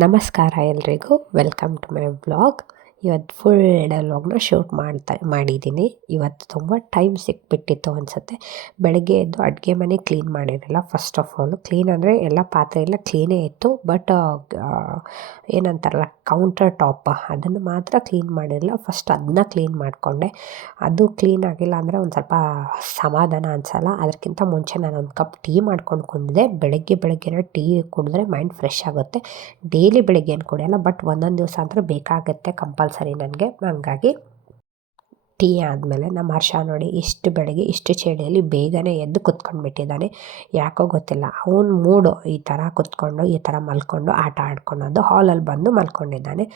ನಮಸ್ಕಾರ ಎಲ್ರಿಗೂ, welcome to my vlog. ಇವತ್ತು ಫುಲ್ ಡೇ ವ್ಲಾಗ್ನ ಶೂಟ್ ಮಾಡಿದ್ದೀನಿ. ಇವತ್ತು ತುಂಬ ಟೈಮ್ ಸಿಕ್ಬಿಟ್ಟಿತ್ತು ಅನಿಸುತ್ತೆ. ಬೆಳಗ್ಗೆ ಎದ್ದು ಅಡುಗೆ ಮನೆ ಕ್ಲೀನ್ ಮಾಡಿರಲಿಲ್ಲ. ಫಸ್ಟ್ ಆಫ್ ಆಲ್ ಕ್ಲೀನ್ ಅಂದರೆ ಎಲ್ಲ ಪಾತ್ರೆ ಎಲ್ಲ ಕ್ಲೀನೇ ಇತ್ತು, ಬಟ್ ಏನಂತಾರಲ್ಲ ಕೌಂಟರ್ ಟಾಪ್ ಅದನ್ನು ಮಾತ್ರ ಕ್ಲೀನ್ ಮಾಡಿರಲಿಲ್ಲ. ಫಸ್ಟ್ ಅದನ್ನ ಕ್ಲೀನ್ ಮಾಡಿಕೊಂಡೆ. ಅದು ಕ್ಲೀನ್ ಆಗಿಲ್ಲ ಅಂದರೆ ಒಂದು ಸ್ವಲ್ಪ ಸಮಾಧಾನ ಅನಿಸಲ್ಲ. ಅದಕ್ಕಿಂತ ಮುಂಚೆ ನಾನು ಒಂದು ಕಪ್ ಟೀ ಮಾಡ್ಕೊಂಡು ಕುಡಿದೆ. ಬೆಳಗ್ಗೆನೇ ಟೀ ಕುಡಿದ್ರೆ ಮೈಂಡ್ ಫ್ರೆಶ್ ಆಗುತ್ತೆ. ಡೈಲಿ ಬೆಳಿಗ್ಗೆ ಏನು ಕುಡಿಯೋಲ್ಲ, ಬಟ್ ಒಂದೊಂದು ದಿವಸ ಅಂತೂ ಬೇಕಾಗುತ್ತೆ ಕಂಪಲ್ಸರಿ ನನಗೆ. ಹಂಗಾಗಿ ಟೀ ಆದಮೇಲೆ ನಮ್ಮ ಹರ್ಷ ನೋಡಿ ಇಷ್ಟು ಬೆಳಗ್ಗೆ ಇಷ್ಟು ಚಳಿಯಲ್ಲಿ ಬೇಗನೆ ಎದ್ದು ಕುತ್ಕೊಂಡ್ಬಿಟ್ಟಿದ್ದಾನೆ. ಯಾಕೋ ಗೊತ್ತಿಲ್ಲ, ಅವನ ಮೂಡು ಈ ಥರ ಕುತ್ಕೊಂಡು ಈ ಥರ ಮಲ್ಕೊಂಡು ಆಟ ಆಡ್ಕೊಳೋದು. ಹಾಲಲ್ಲಿ ಬಂದು ಮಲ್ಕೊಂಡಿದ್ದಾನೆ.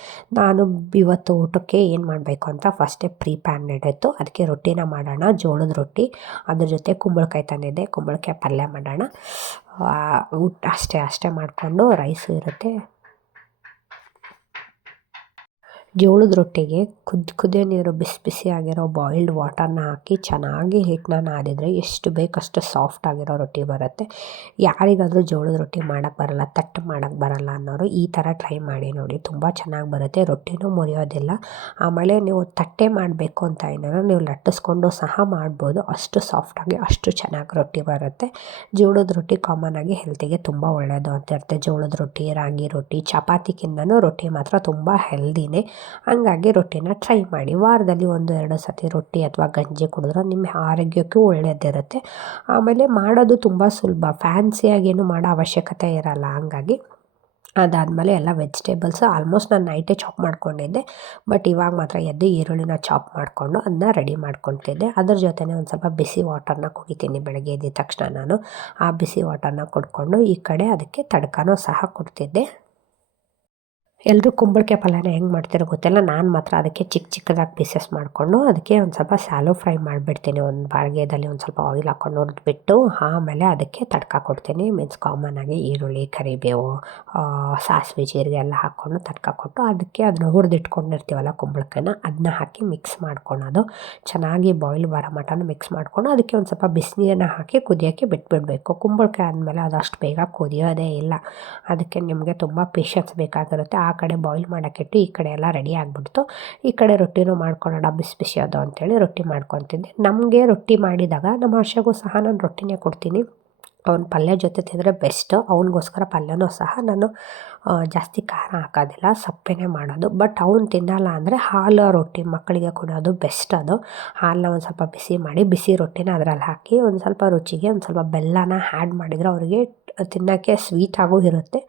ನಾನು ಇವತ್ತು ಊಟಕ್ಕೆ ಏನು ಮಾಡಬೇಕು ಅಂತ ಫಸ್ಟೇ ಪ್ಲಾನ್ ಇಟ್ಟಿತ್ತು. ಅದಕ್ಕೆ ರೊಟ್ಟಿನ ಮಾಡೋಣ, ಜೋಳದ ರೊಟ್ಟಿ, ಅದ್ರ ಜೊತೆ ಕುಂಬಳಕಾಯಿ ತಂದಿದ್ದೆ, ಕುಂಬಳಕಾಯಿ ಪಲ್ಯ ಮಾಡೋಣ. ಊಟ ಅಷ್ಟೇ ಮಾಡಿಕೊಂಡು ರೈಸು ಇರುತ್ತೆ. ಜೋಳದ ರೊಟ್ಟಿಗೆ ಕುದಿಯೋ ನೀರು ಬಿಸಿ ಆಗಿರೋ ಬಾಯ್ಲ್ಡ್ ವಾಟರ್ನ ಹಾಕಿ ಚೆನ್ನಾಗಿ ಹಿಟ್ಟನ್ನ ನಾದಿದರೆ ಎಷ್ಟು ಬೇಕಷ್ಟು ಸಾಫ್ಟ್ ಆಗಿರೋ ರೊಟ್ಟಿ ಬರುತ್ತೆ. ಯಾರಿಗಾದರೂ ಜೋಳದ ರೊಟ್ಟಿ ಮಾಡೋಕ್ಕೆ ಬರಲ್ಲ, ತಟ್ಟು ಮಾಡೋಕ್ಕೆ ಬರಲ್ಲ ಅನ್ನೋರು ಈ ಥರ ಟ್ರೈ ಮಾಡಿ ನೋಡಿ, ತುಂಬ ಚೆನ್ನಾಗಿ ಬರುತ್ತೆ. ರೊಟ್ಟಿನೂ ಮುರಿಯೋದಿಲ್ಲ. ಆಮೇಲೆ ನೀವು ತಟ್ಟೆ ಮಾಡಬೇಕು ಅಂತ ಏನಾದ್ರು ನೀವು ಲಟ್ಟಿಸ್ಕೊಂಡು ಸಹ ಮಾಡ್ಬೋದು. ಅಷ್ಟು ಸಾಫ್ಟಾಗಿ ಅಷ್ಟು ಚೆನ್ನಾಗಿ ರೊಟ್ಟಿ ಬರುತ್ತೆ. ಜೋಳದ ರೊಟ್ಟಿ ಕಾಮನ್ ಆಗಿ ಹೆಲ್ತಿಗೆ ತುಂಬ ಒಳ್ಳೆಯದು ಅಂತ ಇರುತ್ತೆ. ಜೋಳದ ರೊಟ್ಟಿ, ರಾಗಿ ರೊಟ್ಟಿ, ಚಪಾತಿಗಿಂತನೂ ರೊಟ್ಟಿ ಮಾತ್ರ ತುಂಬ ಹೆಲ್ದಿನೇ. ಹಂಗಾಗಿ ರೊಟ್ಟಿನ ಟ್ರೈ ಮಾಡಿ. ವಾರದಲ್ಲಿ 1-2 ಸತಿ ರೊಟ್ಟಿ ಅಥವಾ ಗಂಜಿ ಕುಡಿದ್ರೆ ನಿಮ್ಮ ಆರೋಗ್ಯಕ್ಕೂ ಒಳ್ಳೆಯದಿರುತ್ತೆ. ಆಮೇಲೆ ಮಾಡೋದು ತುಂಬ ಸುಲಭ, ಫ್ಯಾನ್ಸಿಯಾಗೇನು ಮಾಡೋ ಅವಶ್ಯಕತೆ ಇರಲ್ಲ. ಹಂಗಾಗಿ ಅದಾದಮೇಲೆ ಎಲ್ಲ ವೆಜಿಟೇಬಲ್ಸ್ ಆಲ್ಮೋಸ್ಟ್ ನಾನು ನೈಟೇ ಚಾಪ್ ಮಾಡ್ಕೊಂಡಿದ್ದೆ, ಬಟ್ ಇವಾಗ ಮಾತ್ರ ಎದ್ದು ಈರುಳ್ಳಿನ ಚಾಪ್ ಮಾಡಿಕೊಂಡು ಅದನ್ನ ರೆಡಿ ಮಾಡ್ಕೊತಿದ್ದೆ. ಅದ್ರ ಜೊತೆನೇ ಒಂದು ಸ್ವಲ್ಪ ಬಿಸಿ ವಾಟರ್ನ ಕುಡಿತೀನಿ ಬೆಳಗ್ಗೆ ಎದ್ದ ತಕ್ಷಣ. ನಾನು ಆ ಬಿಸಿ ವಾಟರ್ನ ಕುಡ್ಕೊಂಡು ಈ ಕಡೆ ಅದಕ್ಕೆ ತಡ್ಕನೂ ಸಹ ಕೊಡ್ತಿದ್ದೆ. ಎಲ್ಲರೂ ಕುಂಬಳಕಾಯಿ ಪಲ್ಯನ ಹೆಂಗೆ ಮಾಡ್ತಿರೋ ಗೊತ್ತಿಲ್ಲ, ನಾನು ಮಾತ್ರ ಅದಕ್ಕೆ ಚಿಕ್ಕದಾಗಿ ಪೀಸಸ್ ಮಾಡಿಕೊಂಡು ಅದಕ್ಕೆ ಒಂದು ಸ್ವಲ್ಪ ಸ್ಯಾಲೋ ಫ್ರೈ ಮಾಡಿಬಿಡ್ತೀನಿ. ಒಂದು ಬಾಳ್ಗೆದಲ್ಲಿ ಒಂದು ಸ್ವಲ್ಪ ಆಯಿಲ್ ಹಾಕ್ಕೊಂಡು ಹುರಿದ್ಬಿಟ್ಟು ಆಮೇಲೆ ಅದಕ್ಕೆ ತಡ್ಕ ಕೊಡ್ತೀನಿ. ಮೀನ್ಸ್ ಕಾಮನ್ನಾಗಿ ಈರುಳ್ಳಿ, ಕರಿಬೇವು, ಸಾಸಿವೆ, ಜೀರಿಗೆ ಎಲ್ಲ ಹಾಕ್ಕೊಂಡು ತಡ್ಕ ಕೊಟ್ಟು ಅದಕ್ಕೆ ಅದನ್ನ ಹುರಿದಿಟ್ಕೊಂಡಿರ್ತೀವಲ್ಲ ಕುಂಬಳಕಾಯಿನ, ಅದನ್ನ ಹಾಕಿ ಮಿಕ್ಸ್ ಮಾಡ್ಕೊಳೋದು. ಚೆನ್ನಾಗಿ ಬಾಯ್ಲ್ ಬರೋ ಮಟನ ಮಿಕ್ಸ್ ಮಾಡಿಕೊಂಡು ಅದಕ್ಕೆ ಒಂದು ಸ್ವಲ್ಪ ಬಿಸಿನೀರನ್ನ ಹಾಕಿ ಕುದಿಯೋಕ್ಕೆ ಬಿಟ್ಬಿಡಬೇಕು. ಕುಂಬಳಕಾಯಿ ಆದಮೇಲೆ ಅದು ಅಷ್ಟು ಬೇಗ ಕುದಿಯೋದೇ ಇಲ್ಲ. ಅದಕ್ಕೆ ನಿಮಗೆ ತುಂಬ ಪೇಷನ್ಸ್ ಬೇಕಾಗಿರುತ್ತೆ. ಆ ಕಡೆ ಬಾಯ್ಲ್ ಮಾಡೋಕ್ಕಿಟ್ಟು ಈ ಕಡೆ ಎಲ್ಲ ರೆಡಿ ಆಗಿಬಿಡ್ತು. ಈ ಕಡೆ ರೊಟ್ಟಿನೂ ಮಾಡ್ಕೊಳ್ಳೋಣ ಬಿಸಿ ಅದು ಅಂತೇಳಿ ರೊಟ್ಟಿ ಮಾಡ್ಕೊತಿದ್ದೆ. ನಮಗೆ ರೊಟ್ಟಿ ಮಾಡಿದಾಗ ನಮ್ಮ ಹರ್ಷಗೂ ಸಹ ನಾನು ರೊಟ್ಟಿನೇ ಕೊಡ್ತೀನಿ. ಅವ್ನ ಪಲ್ಯ ಜೊತೆ ತಿಂದರೆ ಬೆಸ್ಟು. ಅವನಿಗೋಸ್ಕರ ಪಲ್ಯನೂ ಸಹ ನಾನು ಜಾಸ್ತಿ ಖಾರ ಹಾಕೋದಿಲ್ಲ, ಸಪ್ಪೆನೇ ಮಾಡೋದು. ಬಟ್ ಅವ್ನು ತಿನ್ನಲ್ಲ ಅಂದರೆ ಹಾಲು ರೊಟ್ಟಿ ಮಕ್ಕಳಿಗೆ ಕೊಡೋದು ಬೆಸ್ಟ್. ಅದು ಹಾಲನ್ನ ಒಂದು ಸ್ವಲ್ಪ ಬಿಸಿ ಮಾಡಿ ಬಿಸಿ ರೊಟ್ಟಿನ ಅದರಲ್ಲಿ ಹಾಕಿ ಒಂದು ಸ್ವಲ್ಪ ರುಚಿಗೆ ಒಂದು ಸ್ವಲ್ಪ ಬೆಲ್ಲನ ಆ್ಯಡ್ ಮಾಡಿದರೆ ಅವರಿಗೆ ತಿನ್ನೋಕ್ಕೆ ಸ್ವೀಟಾಗೂ ಇರುತ್ತೆ,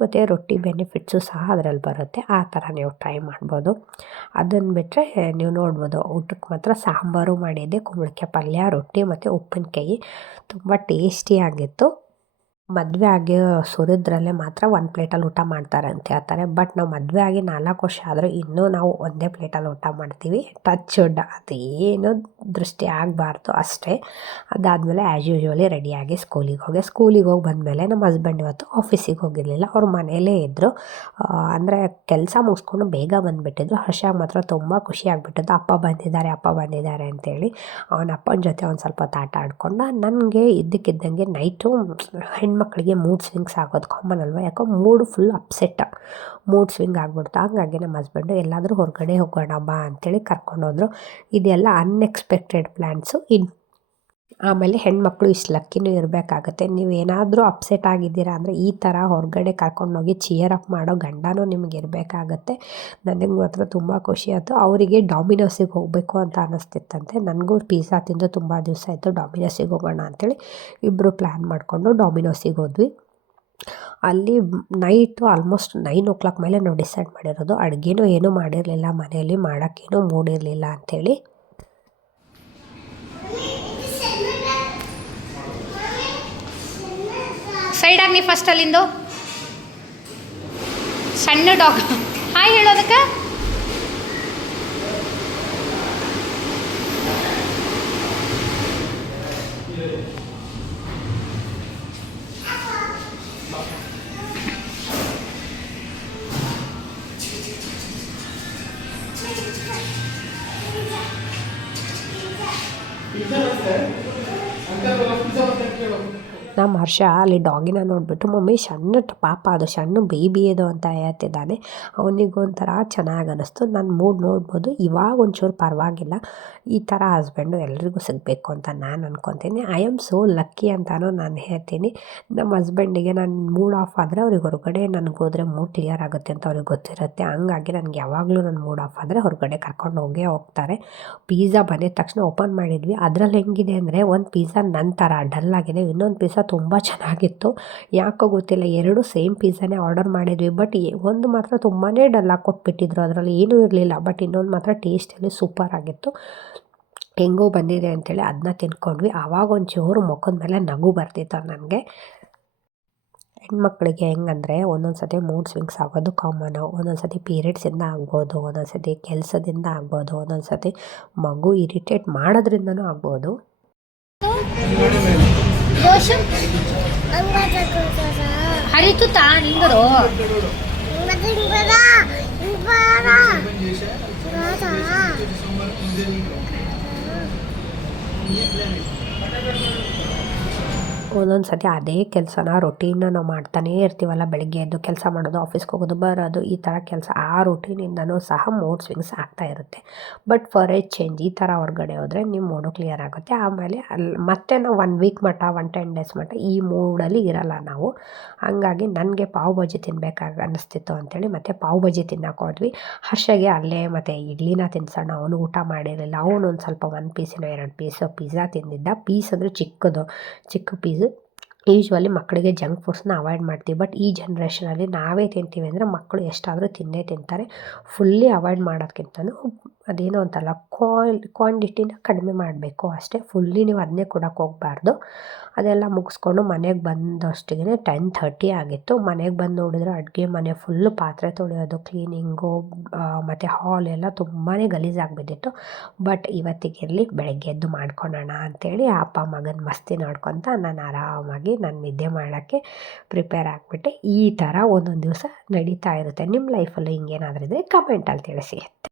ಮತ್ತು ರೊಟ್ಟಿ ಬೆನಿಫಿಟ್ಸು ಸಹ ಅದರಲ್ಲಿ ಬರುತ್ತೆ. ಆ ಥರ ನೀವು ಟ್ರೈ ಮಾಡ್ಬೋದು. ಅದನ್ನು ಬಿಟ್ಟರೆ ನೀವು ನೋಡ್ಬೋದು, ಊಟಕ್ಕೆ ಮಾತ್ರ ಸಾಂಬಾರು ಮಾಡಿದ್ದೆ, ಕುಂಬಳಕಾಯಿ ಪಲ್ಯ, ರೊಟ್ಟಿ ಮತ್ತು ಉಪ್ಪಿನಕಾಯಿ ತುಂಬ ಟೇಸ್ಟಿಯಾಗಿತ್ತು. ಮದುವೆ ಆಗಿ ಸುರಿದ್ರಲ್ಲೇ ಮಾತ್ರ 1 ಪ್ಲೇಟಲ್ಲಿ ಊಟ ಮಾಡ್ತಾರೆ ಅಂತ ಹೇಳ್ತಾರೆ. ಬಟ್ ನಾವು ಮದುವೆ ಆಗಿ 4 ವರ್ಷ ಆದರೂ ಇನ್ನೂ ನಾವು ಒಂದೇ ಪ್ಲೇಟಲ್ಲಿ ಊಟ ಮಾಡ್ತೀವಿ. ಟಚ್ ವುಡ್, ಅದೇನು ದೃಷ್ಟಿ ಆಗಬಾರ್ದು ಅಷ್ಟೇ. ಅದಾದಮೇಲೆ ಆ್ಯಸ್ ಯೂಶ್ವಲಿ ರೆಡಿಯಾಗಿ ಸ್ಕೂಲಿಗೆ ಹೋಗಿ ಬಂದಮೇಲೆ ನಮ್ಮ ಹಸ್ಬೆಂಡ್ ಇವತ್ತು ಆಫೀಸಿಗೆ ಹೋಗಿರಲಿಲ್ಲ, ಅವ್ರು ಮನೆಯಲ್ಲೇ ಇದ್ದರು. ಅಂದರೆ ಕೆಲಸ ಮುಗಿಸ್ಕೊಂಡು ಬೇಗ ಬಂದುಬಿಟ್ಟಿದ್ರು. ಹರ್ಷಾಗ ಮಾತ್ರ ತುಂಬ ಖುಷಿ ಆಗಿಬಿಟ್ಟಿದ್ದು, ಅಪ್ಪ ಬಂದಿದ್ದಾರೆ ಅಂತೇಳಿ. ಅವನ ಅಪ್ಪನ ಜೊತೆ ಒಂದು ಸ್ವಲ್ಪ ಆಟ ಆಡ್ಕೊಂಡು, ನನಗೆ ಇದ್ದಕ್ಕಿದ್ದಂಗೆ ನೈಟು ಹೆಣ್ಮಕ್ಳಿಗೆ ಮೂಡ್ ಸ್ವಿಂಗ್ಸ್ ಆಗೋದು ಕಾಮನ್ ಅಲ್ವ, ಯಾಕೋ ಮೂಡ್ ಫುಲ್ ಮೂಡ್ ಸ್ವಿಂಗ್ ಆಗ್ಬಿಡ್ತು. ಹಾಗಾಗಿ ನಮ್ಮ ಹಸ್ಬೆಂಡು ಎಲ್ಲಾದರೂ ಹೊರಗಡೆ ಹೋಗೋಣ ಬಾ ಅಂತೇಳಿ ಕರ್ಕೊಂಡೋದ್ರು. ಇದೆಲ್ಲ ಅನ್ಎಕ್ಸ್ಪೆಕ್ಟೆಡ್ ಪ್ಲ್ಯಾನ್ಸು. ಆಮೇಲೆ ಹೆಣ್ಮಕ್ಳು ಇಷ್ಟು ಲಕ್ಕಿನೂ ಇರಬೇಕಾಗತ್ತೆ. ನೀವು ಏನಾದರೂ ಅಪ್ಸೆಟ್ ಆಗಿದ್ದೀರಾ ಅಂದರೆ ಈ ಥರ ಹೊರಗಡೆ ಕರ್ಕೊಂಡೋಗಿ ಚಿಯರ್ ಅಪ್ ಮಾಡೋ ಗಂಡನೂ ನಿಮಗೆ ಇರಬೇಕಾಗತ್ತೆ. ನನಗೆ ಮಾತ್ರ ತುಂಬ ಖುಷಿ ಆಯಿತು. ಅವರಿಗೆ ಡಾಮಿನೋಸಿಗೆ ಹೋಗಬೇಕು ಅಂತ ಅನ್ನಿಸ್ತಿತ್ತಂತೆ. ನನಗೂ ಪಿಜ್ಜಾ ತಿಂದು ತುಂಬ ದಿವಸ ಆಯಿತು, ಡಾಮಿನೋಸಿಗೆ ಹೋಗೋಣ ಅಂಥೇಳಿ ಇಬ್ಬರು ಪ್ಲ್ಯಾನ್ ಮಾಡಿಕೊಂಡು ಡಾಮಿನೋಸಿಗೆ ಹೋದ್ವಿ. ಅಲ್ಲಿ ನೈಟು ಆಲ್ಮೋಸ್ಟ್ 9 ಮೇಲೆ ನಾವು ಡಿಸೈಡ್ ಮಾಡಿರೋದು. ಅಡುಗೆನೂ ಏನೂ ಮಾಡಿರಲಿಲ್ಲ ಮನೆಯಲ್ಲಿ, ಮಾಡೋಕ್ಕೇನೂ ಮೂಡಿರಲಿಲ್ಲ ಅಂಥೇಳಿ. ಸೈಡಾಗಿ ನೀ ಫಸ್ಟ್ ಅಲ್ಲಿಂದು ಸಣ್ಣ ಡಾಗ್ ಹಾಯ್ ಹೇಳೋದಕ್ಕೆ. ನಮ್ಮ ಹರ್ಷ ಅಲ್ಲಿ ಡಾಗಿನ ನೋಡಿಬಿಟ್ಟು ಮಮ್ಮಿ ಸಣ್ಣ ಪಾಪ ಅದು ಸಣ್ಣ ಬೇಬಿ ಅದು ಅಂತ ಹೇಳ್ತಿದ್ದಾನೆ. ಅವನಿಗೊಂಥರ ಚೆನ್ನಾಗಿ ಅನ್ನಿಸ್ತು. ನನ್ನ ಮೂಡ್ ನೋಡ್ಬೋದು. ಇವಾಗ ಒಂಚೂರು ಪರವಾಗಿಲ್ಲ. ಈ ಥರ ಹಸ್ಬೆಂಡು ಎಲ್ರಿಗೂ ಸಿಗಬೇಕು ಅಂತ ನಾನು ಅಂದ್ಕೊತೀನಿ. ಐ ಆಮ್ ಸೋ ಲಕ್ಕಿ ಅಂತಲೂ ನಾನು ಹೇಳ್ತೀನಿ. ನಮ್ಮ ಹಸ್ಬೆಂಡಿಗೆ ನಾನು ಮೂಡ್ ಆಫ್ ಆದರೆ ಅವ್ರಿಗೆ ಹೊರಗಡೆ ನನಗೋದ್ರೆ ಮೂಡ್ ಕ್ಲಿಯರ್ ಆಗುತ್ತೆ ಅಂತ ಅವ್ರಿಗೆ ಗೊತ್ತಿರುತ್ತೆ. ಹಂಗಾಗಿ ನನಗೆ ಯಾವಾಗಲೂ ನನ್ನ ಮೂಡ್ ಆಫ್ ಆದರೆ ಹೊರಗಡೆ ಕರ್ಕೊಂಡು ಹೋಗೇ ಹೋಗ್ತಾರೆ. ಪಿಝಾ ಬಂದಿದ ತಕ್ಷಣ ಓಪನ್ ಮಾಡಿದ್ವಿ. ಅದರಲ್ಲಿ ಹೆಂಗಿದೆ ಅಂದರೆ ಒಂದು ಪಿಝಾ ನನ್ನ ಥರ ಡಲ್ ಆಗಿದೆ, ಇನ್ನೊಂದು ಪಿಝಾ ತುಂಬ ಚೆನ್ನಾಗಿತ್ತು. ಯಾಕೋ ಗೊತ್ತಿಲ್ಲ, ಎರಡೂ ಸೇಮ್ ಪಿಝಾನೇ ಆರ್ಡರ್ ಮಾಡಿದ್ವಿ. ಬಟ್ ಒಂದು ಮಾತ್ರ ತುಂಬಾ ಡಲ್ ಆಗಿ ಕೊಟ್ಬಿಟ್ಟಿದ್ರು. ಅದರಲ್ಲಿ ಏನೂ ಇರಲಿಲ್ಲ. ಬಟ್ ಇನ್ನೊಂದು ಮಾತ್ರ ಟೇಸ್ಟಲ್ಲಿ ಸೂಪರ್ ಆಗಿತ್ತು. ಹೆಂಗೋ ಬಂದಿದೆ ಅಂಥೇಳಿ ಅದನ್ನ ತಿನ್ಕೊಂಡ್ವಿ. ಆವಾಗ ಒಂಚೂರು ಮುಖದ ಮೇಲೆ ನಗು ಬರ್ತಿತ್ತು ನನಗೆ. ಹೆಣ್ಮಕ್ಳಿಗೆ ಹೆಂಗಂದರೆ ಒಂದೊಂದು ಸತಿ ಮೂಡ್ ಸ್ವಿಂಗ್ಸ್ ಆಗೋದು ಕಾಮನು. ಒಂದೊಂದು ಸತಿ ಪೀರಿಯಡ್ಸಿಂದ ಆಗ್ಬೋದು, ಒಂದೊಂದು ಸತಿ ಕೆಲಸದಿಂದ ಆಗ್ಬೋದು, ಒಂದೊಂದು ಸತಿ ಮಗು ಇರಿಟೇಟ್ ಮಾಡೋದ್ರಿಂದನೂ ಆಗ್ಬೋದು. ಹರಿತು ತಾ ನಿಂದರು ಒಂದೊಂದು ಸತಿ ಅದೇ ಕೆಲಸನ ರೊಟೀನ್ನ ನಾವು ಮಾಡ್ತಾನೇ ಇರ್ತೀವಲ್ಲ. ಬೆಳಗ್ಗೆ ಎದ್ದು ಕೆಲಸ ಮಾಡೋದು, ಆಫೀಸ್ಗೆ ಹೋಗೋದು, ಬರೋದು, ಈ ಥರ ಕೆಲಸ ಆ ರೊಟೀನಿಂದನೂ ಸಹ ಮೂಡ್ ಸ್ವಿಂಗ್ಸ್ ಆಗ್ತಾ ಇರುತ್ತೆ. ಬಟ್ ಫಾರ್ ಎ ಚೇಂಜ್ ಈ ಥರ ಹೊರಗಡೆ ಹೋದರೆ ನಿಮ್ಮ ಮೂಡು ಕ್ಲಿಯರ್ ಆಗುತ್ತೆ. ಆಮೇಲೆ ಮತ್ತೆ ನಾವು 1 ವೀಕ್ ಮಟ್ಟ 10 ಡೇಸ್ ಮಟ್ಟ ಈ ಮೂಡಲ್ಲಿ ಇರಲ್ಲ ನಾವು. ಹಂಗಾಗಿ ನನಗೆ ಪಾವ್ ಭಾಜಿ ತಿನ್ನಬೇಕಾಗಿ ಅನ್ನಿಸ್ತಿತ್ತು ಅಂಥೇಳಿ ಮತ್ತೆ ಪಾವ್ ಭಾಜಿ ತಿನ್ನಕ್ಕೆ ಹೋದ್ವಿ. ಹರ್ಷಗೆ ಅಲ್ಲೇ ಮತ್ತು ಇಡ್ಲಿನ ತಿನ್ಸೋಣ, ಅವನು ಊಟ ಮಾಡಿರಲಿಲ್ಲ. ಅವನು ಒಂದು ಸ್ವಲ್ಪ 1 ಪೀಸಿನ 2 ಪೀಸು ಪಿಝಾ ತಿಂದಿದ್ದ. ಪೀಸ್ ಅಂದರೆ ಚಿಕ್ಕ ಪೀಸು. ಯೂಶ್ವಲಿ ಮಕ್ಕಳಿಗೆ ಜಂಕ್ ಫುಡ್ಸ್ನ ಅವಾಯ್ಡ್ ಮಾಡ್ತೀವಿ. ಬಟ್ ಈ ಜನ್ರೇಷನಲ್ಲಿ ನಾವೇ ತಿಂತೀವಿ ಅಂದರೆ ಮಕ್ಕಳು ಎಷ್ಟಾದರೂ ತಿಂತಾರೆ. ಫುಲ್ಲಿ ಅವಾಯ್ಡ್ ಮಾಡೋದಕ್ಕಿಂತನೂ ಅದೇನೋ ಅಂತಲ್ಲ, ಕ್ವಾಂಟಿಟಿನ ಕಡಿಮೆ ಮಾಡಬೇಕು ಅಷ್ಟೇ. ಫುಲ್ಲಿ ನೀವು ಅದನ್ನೇ ಕೊಡೋಕ್ಕೆ ಹೋಗಬಾರ್ದು. ಅದೆಲ್ಲ ಮುಗಿಸ್ಕೊಂಡು ಮನೆಗೆ ಬಂದಷ್ಟಿಗೆ 10:30 ಆಗಿತ್ತು. ಮನೆಗೆ ಬಂದು ನೋಡಿದ್ರೆ ಅಡುಗೆ ಮನೆ ಫುಲ್ಲು ಪಾತ್ರೆ ತೊಳೆಯೋದು, ಕ್ಲೀನಿಂಗು ಮತ್ತು ಹಾಲ್ ಎಲ್ಲ ತುಂಬಾ ಗಲೀಜಾಗಿಬಿದ್ದಿತ್ತು. ಬಟ್ ಇವತ್ತಿಗಿರಲಿ, ಬೆಳಗ್ಗೆ ಎದ್ದು ಮಾಡ್ಕೊಳ್ಳೋಣ ಅಂಥೇಳಿ ಅಪ್ಪ ಮಗನ ಮಸ್ತಿ ನೋಡ್ಕೊತ ನಾನು ಆರಾಮಾಗಿ ನಾನು ನಿದ್ದೆ ಮಾಡೋಕ್ಕೆ ಪ್ರಿಪೇರ್ ಆಗಿಬಿಟ್ಟೆ. ಈ ಥರ ಒಂದೊಂದು ದಿವಸ ನಡೀತಾ ಇರುತ್ತೆ. ನಿಮ್ಮ ಲೈಫಲ್ಲಿ ಹಿಂಗೇನಾದರೂ ಇದ್ದರೆ ಕಮೆಂಟಲ್ಲಿ ತಿಳಿಸಿ.